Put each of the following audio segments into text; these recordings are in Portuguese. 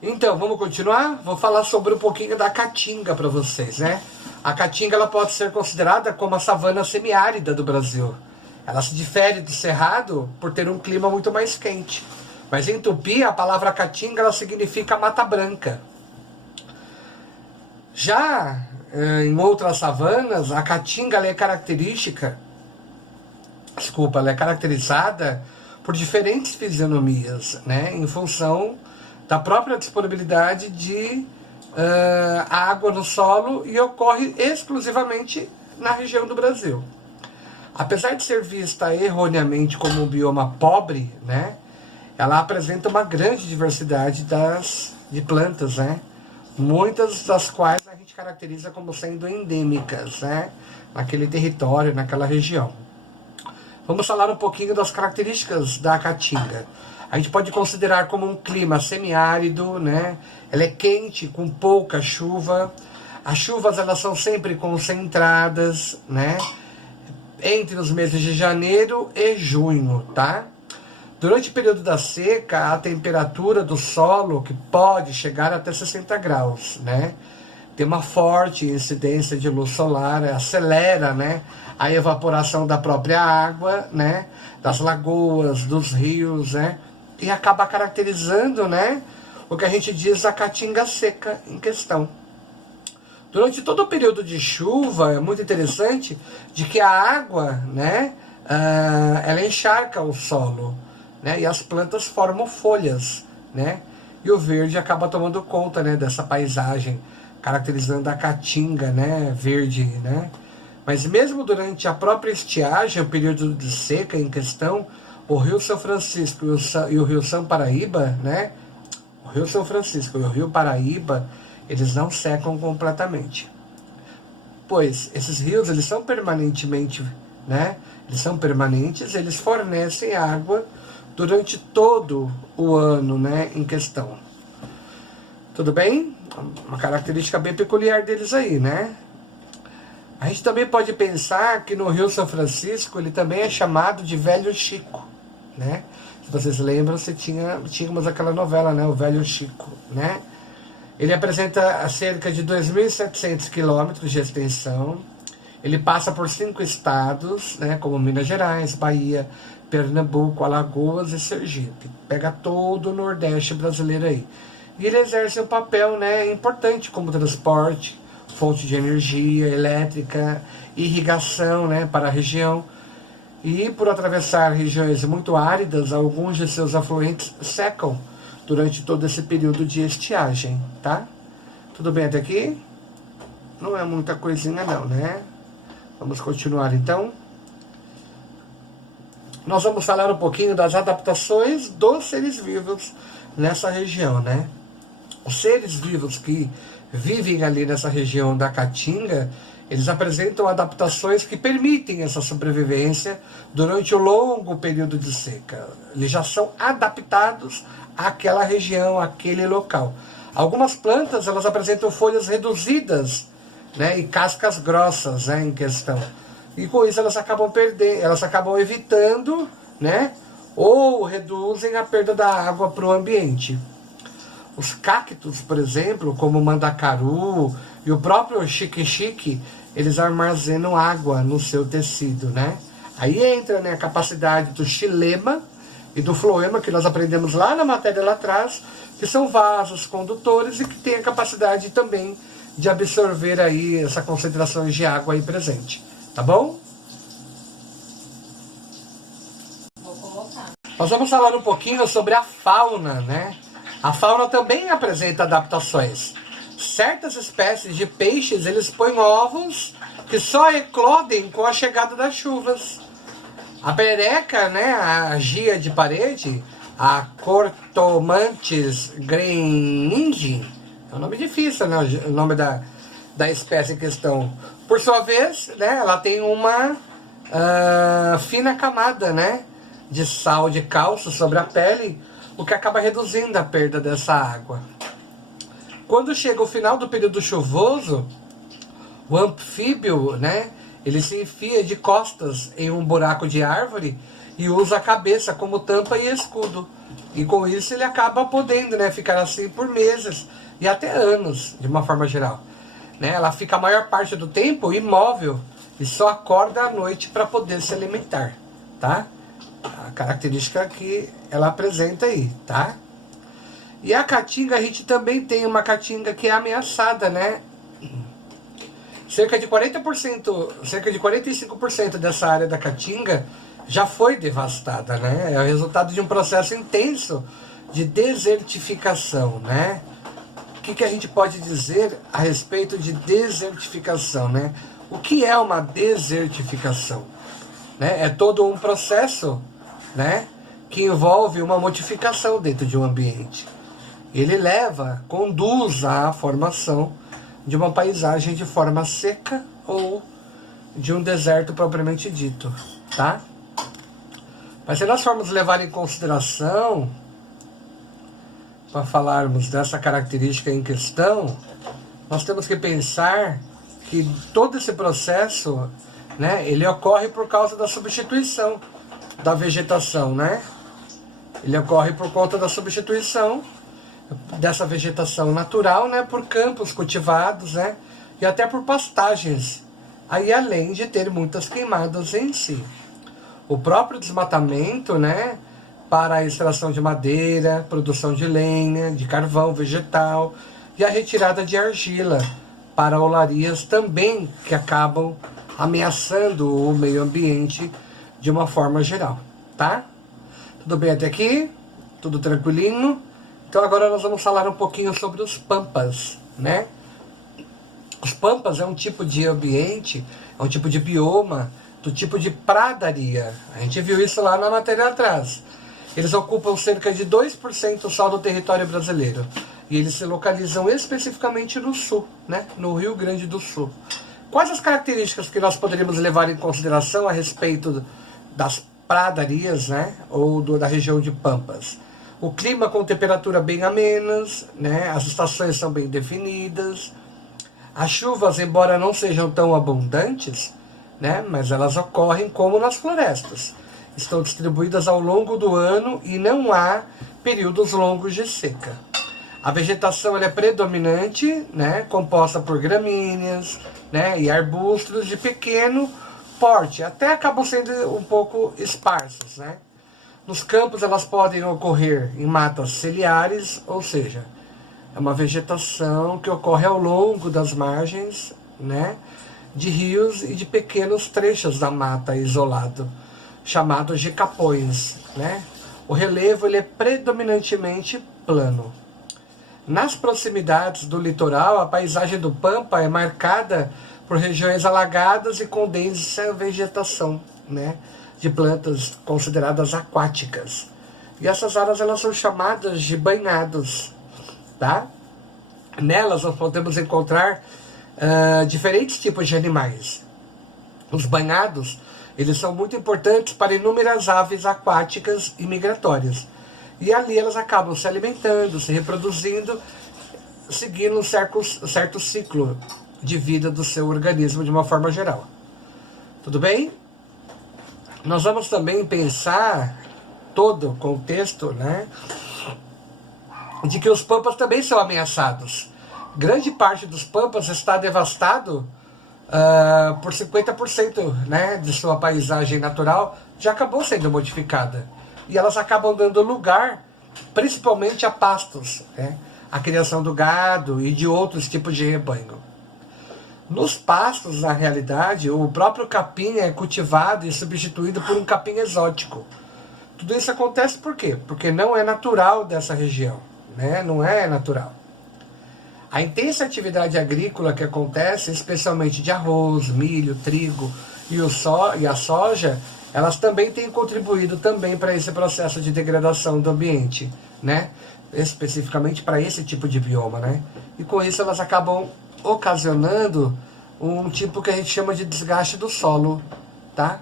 Então, vamos continuar? Vou falar sobre um pouquinho da caatinga para vocês, né? A caatinga ela pode ser considerada como a savana semiárida do Brasil. Ela se difere do cerrado por ter um clima muito mais quente. Mas em Tupi, a palavra caatinga ela significa mata branca. Já em outras savanas, a caatinga ela é caracterizada por diferentes fisionomias, né? Em função da própria disponibilidade de água no solo e ocorre exclusivamente na região do Brasil. Apesar de ser vista erroneamente como um bioma pobre, né, ela apresenta uma grande diversidade de plantas, né, muitas das quais a gente caracteriza como sendo endêmicas, né, naquele território, naquela região. Vamos falar um pouquinho das características da caatinga. A gente pode considerar como um clima semiárido, né? Ela é quente, com pouca chuva. As chuvas elas são sempre concentradas, né? Entre os meses de janeiro e junho, tá? Durante o período da seca, a temperatura do solo que pode chegar até 60 graus, né? Tem uma forte incidência de luz solar, acelera, né, a evaporação da própria água, né, das lagoas, dos rios, né, e acaba caracterizando, né, o que a gente diz a caatinga seca em questão. Durante todo o período de chuva, é muito interessante de que a água, né, ela encharca o solo, né, e as plantas formam folhas, né, e o verde acaba tomando conta, né, dessa paisagem, caracterizando a caatinga, né, verde, né. Mas mesmo durante a própria estiagem, o período de seca em questão, o Rio São Francisco e o Rio São Paraíba, né, o Rio São Francisco e o Rio Paraíba, eles não secam completamente. Pois esses rios, eles são permanentemente, né, eles são permanentes, eles fornecem água durante todo o ano, né, em questão. Tudo bem? Uma característica bem peculiar deles aí, né? A gente também pode pensar que no Rio São Francisco ele também é chamado de Velho Chico, né? Se vocês lembram, tínhamos aquela novela, né? O Velho Chico, né? Ele apresenta cerca de 2.700 quilômetros de extensão. Ele passa por 5 estados, né? Como Minas Gerais, Bahia, Pernambuco, Alagoas e Sergipe. Pega todo o Nordeste brasileiro aí. E ele exerce um papel, né, importante como transporte, fonte de energia elétrica, irrigação, né, para a região. E por atravessar regiões muito áridas, alguns de seus afluentes secam durante todo esse período de estiagem, tá? Tudo bem até aqui? Não é muita coisinha não, né? Vamos continuar então. Nós vamos falar um pouquinho das adaptações dos seres vivos nessa região, né? Os seres vivos que vivem ali nessa região da caatinga, eles apresentam adaptações que permitem essa sobrevivência durante o longo período de seca. Eles já são adaptados àquela região, àquele local. Algumas plantas, elas apresentam folhas reduzidas, né, e cascas grossas, né, em questão. E com isso elas acabam evitando, né, ou reduzem a perda da água para o ambiente. Os cactos, por exemplo, como o mandacaru e o próprio xique-xique, eles armazenam água no seu tecido, né? Aí entra, né, a capacidade do xilema e do floema, que nós aprendemos lá na matéria lá atrás, que são vasos condutores e que têm a capacidade também de absorver aí essa concentração de água aí presente, tá bom? Vou colocar. Nós vamos falar um pouquinho sobre a fauna, né? A fauna também apresenta adaptações. Certas espécies de peixes, eles põem ovos que só eclodem com a chegada das chuvas. A perereca, né, a gia de parede, a Cortomantis greningi, é um nome difícil, né, o nome da espécie em questão. Por sua vez, né, ela tem uma fina camada, né, de sal de cálcio sobre a pele, o que acaba reduzindo a perda dessa água. Quando chega o final do período chuvoso, o anfíbio, né, ele se enfia de costas em um buraco de árvore e usa a cabeça como tampa e escudo. E com isso ele acaba podendo, né, ficar assim por meses e até anos, de uma forma geral. Né? Ela fica a maior parte do tempo imóvel e só acorda à noite para poder se alimentar, tá? A característica que ela apresenta aí, tá? E a caatinga, a gente também tem uma caatinga que é ameaçada, né? Cerca de 40%, cerca de 45% dessa área da caatinga já foi devastada, né? É o resultado de um processo intenso de desertificação, né? O que a gente pode dizer a respeito de desertificação, né? O que é uma desertificação? Né? É todo um processo, né, que envolve uma modificação dentro de um ambiente. Ele conduz à formação de uma paisagem de forma seca ou de um deserto propriamente dito, tá? Mas se nós formos levar em consideração, para falarmos dessa característica em questão, nós temos que pensar que todo esse processo, né, ele ocorre por causa da substituição da vegetação, né? Ele ocorre por conta da substituição dessa vegetação natural, né, por campos cultivados, né, e até por pastagens, aí além de ter muitas queimadas em si. O próprio desmatamento, né, para a extração de madeira, produção de lenha, de carvão vegetal e a retirada de argila para olarias também que acabam ameaçando o meio ambiente de uma forma geral, tá? Tudo bem até aqui? Tudo tranquilinho? Então agora nós vamos falar um pouquinho sobre os pampas, né? Os pampas é um tipo de ambiente, é um tipo de bioma, do tipo de pradaria. A gente viu isso lá na matéria atrás. Eles ocupam cerca de 2% só do território brasileiro. E eles se localizam especificamente no sul, né? No Rio Grande do Sul. Quais as características que nós poderíamos levar em consideração a respeito das pradarias, né? Ou da região de Pampas? O clima com temperatura bem amenas, né? As estações são bem definidas. As chuvas, embora não sejam tão abundantes, né? Mas elas ocorrem como nas florestas. Estão distribuídas ao longo do ano e não há períodos longos de seca. A vegetação ela é predominante, né, composta por gramíneas, né, e arbustos de pequeno porte, até acabam sendo um pouco esparsos. Né? Nos campos elas podem ocorrer em matas ciliares, ou seja, é uma vegetação que ocorre ao longo das margens, né, de rios e de pequenos trechos da mata isolado, chamados de capões. Né? O relevo ele é predominantemente plano. Nas proximidades do litoral, a paisagem do Pampa é marcada por regiões alagadas e com densa vegetação, né, de plantas consideradas aquáticas. E essas áreas elas são chamadas de banhados. Tá? Nelas nós podemos encontrar diferentes tipos de animais. Os banhados eles são muito importantes para inúmeras aves aquáticas e migratórias. E ali elas acabam se alimentando, se reproduzindo, seguindo um certo ciclo de vida do seu organismo de uma forma geral. Tudo bem? Nós vamos também pensar todo o contexto, né, de que os pampas também são ameaçados. Grande parte dos pampas está devastado por 50%, né, de sua paisagem natural já acabou sendo modificada. E elas acabam dando lugar, principalmente a pastos, né? A criação do gado e de outros tipos de rebanho. Nos pastos, na realidade, o próprio capim é cultivado e substituído por um capim exótico. Tudo isso acontece por quê? Porque não é natural dessa região, né? Não é natural. A intensa atividade agrícola que acontece, especialmente de arroz, milho, trigo e a soja, elas também têm contribuído também para esse processo de degradação do ambiente, né? Especificamente para esse tipo de bioma, né? E com isso elas acabam ocasionando um tipo que a gente chama de desgaste do solo, tá?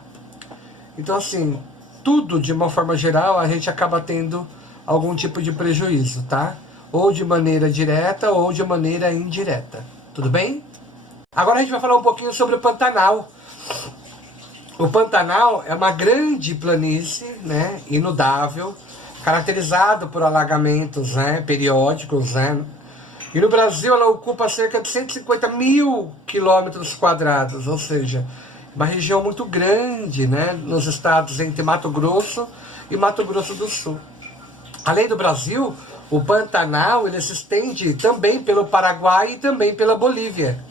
Então assim, tudo de uma forma geral a gente acaba tendo algum tipo de prejuízo, tá? Ou de maneira direta ou de maneira indireta, tudo bem? Agora a gente vai falar um pouquinho sobre o Pantanal. O Pantanal é uma grande planície, né, inudável, caracterizado por alagamentos, né, periódicos, né, e no Brasil ela ocupa cerca de 150 mil quilômetros quadrados, ou seja, uma região muito grande, né, nos estados entre Mato Grosso e Mato Grosso do Sul. Além do Brasil, o Pantanal ele se estende também pelo Paraguai e também pela Bolívia.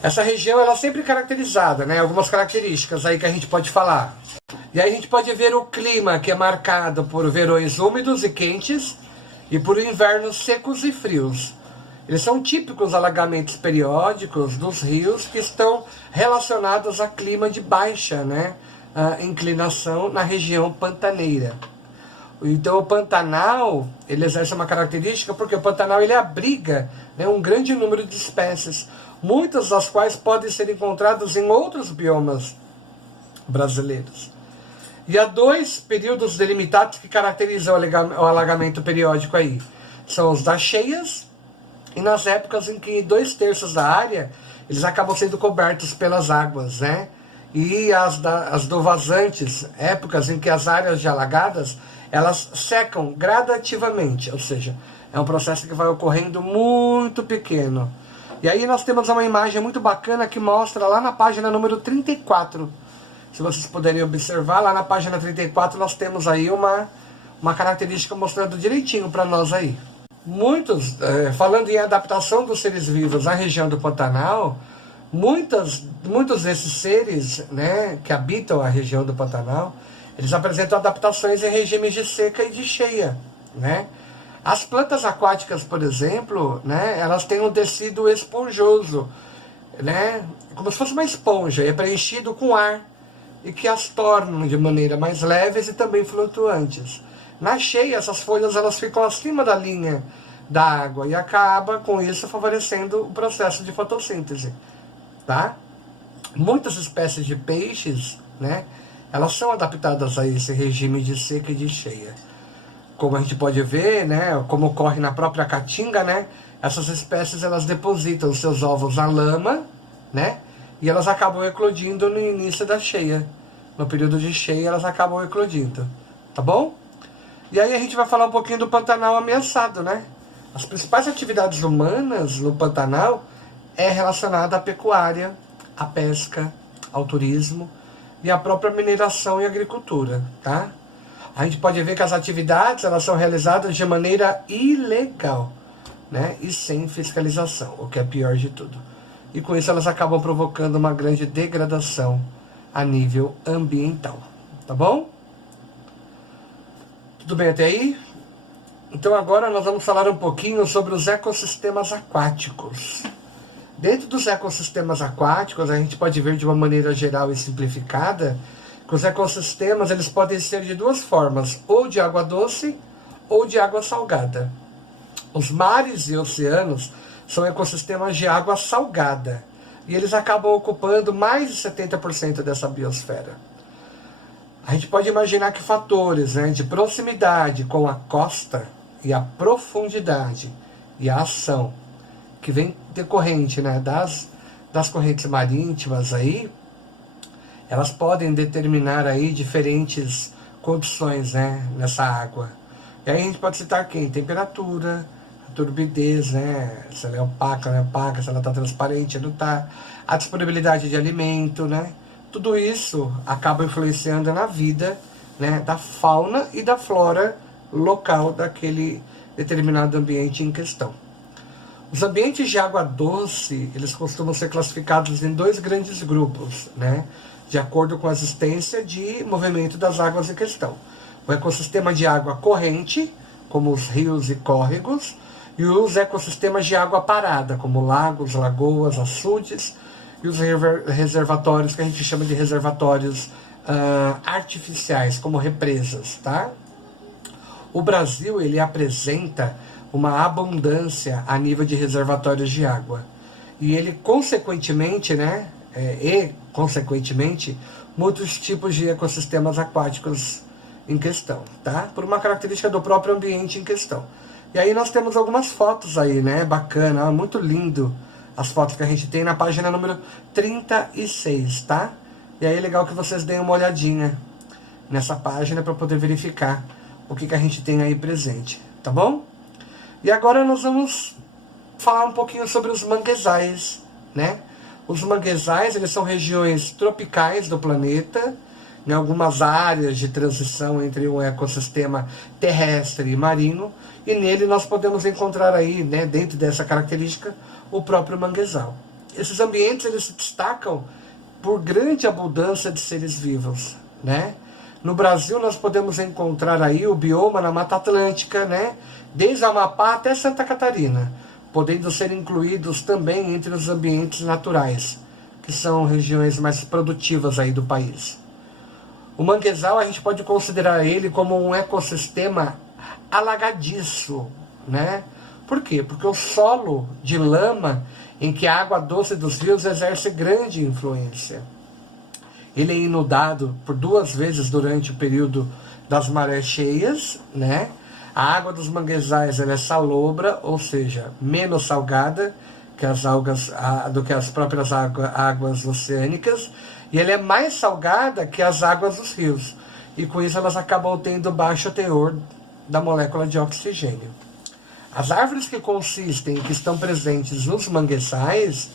Essa região ela é sempre caracterizada, né, algumas características aí que a gente pode falar. E aí a gente pode ver o clima, que é marcado por verões úmidos e quentes e por invernos secos e frios. Eles são típicos alagamentos periódicos dos rios que estão relacionados a clima de baixa, né, inclinação na região pantaneira. Então o Pantanal ele exerce uma característica porque o Pantanal ele abriga, né, um grande número de espécies, muitas das quais podem ser encontradas em outros biomas brasileiros. E há dois períodos delimitados que caracterizam o alagamento periódico aí. São os das cheias e nas épocas em que 2/3 da área eles acabam sendo cobertos pelas águas, né? E as do vazantes, épocas em que as áreas de alagadas elas secam gradativamente, ou seja, é um processo que vai ocorrendo muito pequeno. E aí nós temos uma imagem muito bacana que mostra lá na página número 34. Se vocês puderem observar, lá na página 34 nós temos aí uma característica mostrando direitinho para nós aí. Muitos, falando em adaptação dos seres vivos à região do Pantanal, muitos desses seres, né, que habitam a região do Pantanal, eles apresentam adaptações em regimes de seca e de cheia, né? As plantas aquáticas, por exemplo, né, elas têm um tecido esponjoso, né, como se fosse uma esponja, é preenchido com ar, e que as tornam de maneira mais leves e também flutuantes. Na cheia, essas folhas elas ficam acima da linha da água e acaba com isso favorecendo o processo de fotossíntese, tá? Muitas espécies de peixes, né, elas são adaptadas a esse regime de seca e de cheia. Como a gente pode ver, né, como ocorre na própria caatinga, né, essas espécies elas depositam seus ovos na lama, né, e elas acabam eclodindo no início da cheia. No período de cheia elas acabam eclodindo, tá bom? E aí a gente vai falar um pouquinho do Pantanal ameaçado, né? As principais atividades humanas no Pantanal é relacionada à pecuária, à pesca, ao turismo e à própria mineração e agricultura, tá? A gente pode ver que as atividades elas são realizadas de maneira ilegal, né? E sem fiscalização, o que é pior de tudo. E com isso elas acabam provocando uma grande degradação a nível ambiental, tá bom? Tudo bem até aí? Então agora nós vamos falar um pouquinho sobre os ecossistemas aquáticos. Dentro dos ecossistemas aquáticos, a gente pode ver de uma maneira geral e simplificada que os ecossistemas eles podem ser de duas formas, ou de água doce ou de água salgada. Os mares e oceanos são ecossistemas de água salgada e eles acabam ocupando mais de 70% dessa biosfera. A gente pode imaginar que fatores, né, de proximidade com a costa e a profundidade e a ação que vem decorrente, né, das correntes marítimas aí, elas podem determinar aí diferentes condições, né, nessa água. E aí a gente pode citar quem? Temperatura, turbidez, né, se ela é opaca, não é opaca, se ela está transparente, não está, a disponibilidade de alimento, né, tudo isso acaba influenciando na vida, né, da fauna e da flora local daquele determinado ambiente em questão. Os ambientes de água doce, eles costumam ser classificados em dois grandes grupos, né, de acordo com a existência de movimento das águas em questão. O ecossistema de água corrente, como os rios e córregos, e os ecossistemas de água parada, como lagos, lagoas, açudes, e os reservatórios, que a gente chama de reservatórios artificiais, como represas, tá? O Brasil, ele apresenta uma abundância a nível de reservatórios de água. E ele, consequentemente, né, muitos tipos de ecossistemas aquáticos em questão, tá? Por uma característica do próprio ambiente em questão. E aí nós temos algumas fotos aí, né, bacana, muito lindo as fotos que a gente tem na página número 36, tá? E aí é legal que vocês deem uma olhadinha nessa página para poder verificar o que a gente tem aí presente, tá bom? E agora nós vamos falar um pouquinho sobre os manguezais, né? Os manguezais, eles são regiões tropicais do planeta, em algumas áreas de transição entre um ecossistema terrestre e marino, e nele nós podemos encontrar aí, né, dentro dessa característica, o próprio manguezal. Esses ambientes, eles se destacam por grande abundância de seres vivos, né? No Brasil nós podemos encontrar aí o bioma na Mata Atlântica, né, desde Amapá até Santa Catarina, podendo ser incluídos também entre os ambientes naturais, que são regiões mais produtivas aí do país. O manguezal, a gente pode considerar ele como um ecossistema alagadiço, né? Por quê? Porque o solo de lama em que a água doce dos rios exerce grande influência. Ele é inundado por 2 vezes durante o período das marés cheias, né? A água dos manguezais ela é salobra, ou seja, menos salgada que as algas, do que as próprias águas oceânicas, e ela é mais salgada que as águas dos rios. E com isso elas acabam tendo baixo teor da molécula de oxigênio. As árvores que estão presentes nos manguezais,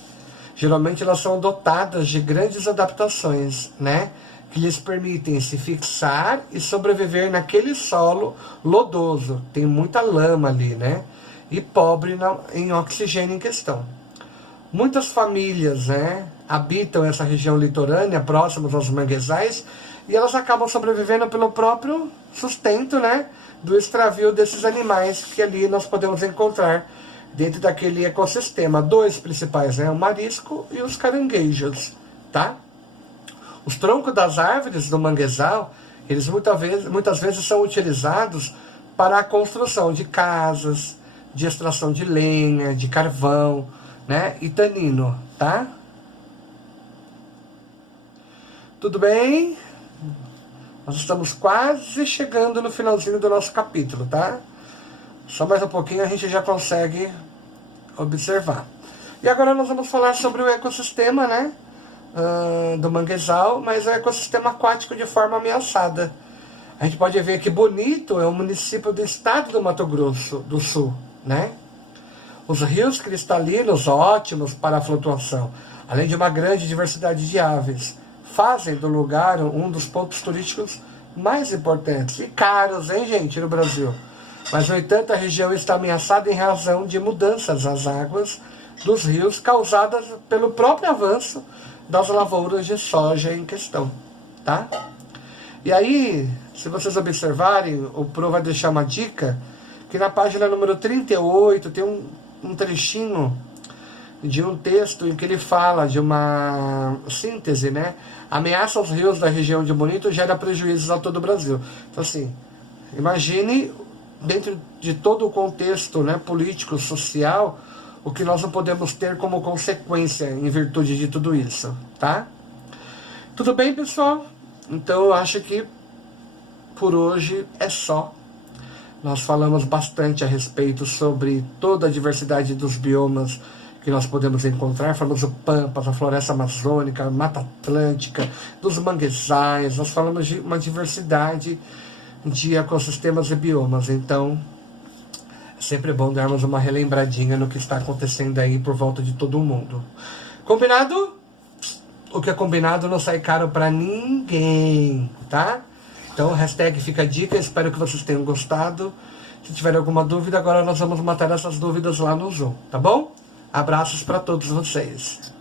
geralmente elas são dotadas de grandes adaptações, né? Que lhes permitem se fixar e sobreviver naquele solo lodoso. Tem muita lama ali, né? E pobre em oxigênio em questão. Muitas famílias, né, habitam essa região litorânea, próximas aos manguezais, e elas acabam sobrevivendo pelo próprio sustento, né, do extravio desses animais que ali nós podemos encontrar dentro daquele ecossistema. 2 principais, né, o marisco e os caranguejos, tá? Os troncos das árvores do manguezal, eles muitas vezes são utilizados para a construção de casas, de extração de lenha, de carvão, né, e tanino, tá? Tudo bem? Nós estamos quase chegando no finalzinho do nosso capítulo, tá? Só mais um pouquinho a gente já consegue observar. E agora nós vamos falar sobre o ecossistema, né, do manguezal, mas é o ecossistema aquático de forma ameaçada. A gente pode ver que Bonito é um município do estado do Mato Grosso do Sul, né? Os rios cristalinos, ótimos para a flutuação, além de uma grande diversidade de aves, fazem do lugar um dos pontos turísticos mais importantes e caros, hein, gente, no Brasil. Mas, no entanto, a região está ameaçada em razão de mudanças nas águas dos rios causadas pelo próprio avanço das lavouras de soja em questão, tá? E aí, se vocês observarem, o Pro vai deixar uma dica, que na página número 38 tem um trechinho de um texto em que ele fala de uma síntese, né? Ameaça aos rios da região de Bonito gera prejuízos a todo o Brasil. Então, assim, imagine, dentro de todo o contexto, né, político, social, o que nós não podemos ter como consequência em virtude de tudo isso, tá? Tudo bem, pessoal? Então, eu acho que por hoje é só. Nós falamos bastante a respeito sobre toda a diversidade dos biomas que nós podemos encontrar. Falamos do Pampas, a floresta amazônica, a Mata Atlântica, dos manguezais. Nós falamos de uma diversidade de ecossistemas e biomas. Então, é sempre bom darmos uma relembradinha no que está acontecendo aí por volta de todo o mundo. Combinado? O que é combinado não sai caro para ninguém, tá? Então, hashtag fica a dica, espero que vocês tenham gostado. Se tiver alguma dúvida, agora nós vamos matar essas dúvidas lá no Zoom, tá bom? Abraços para todos vocês.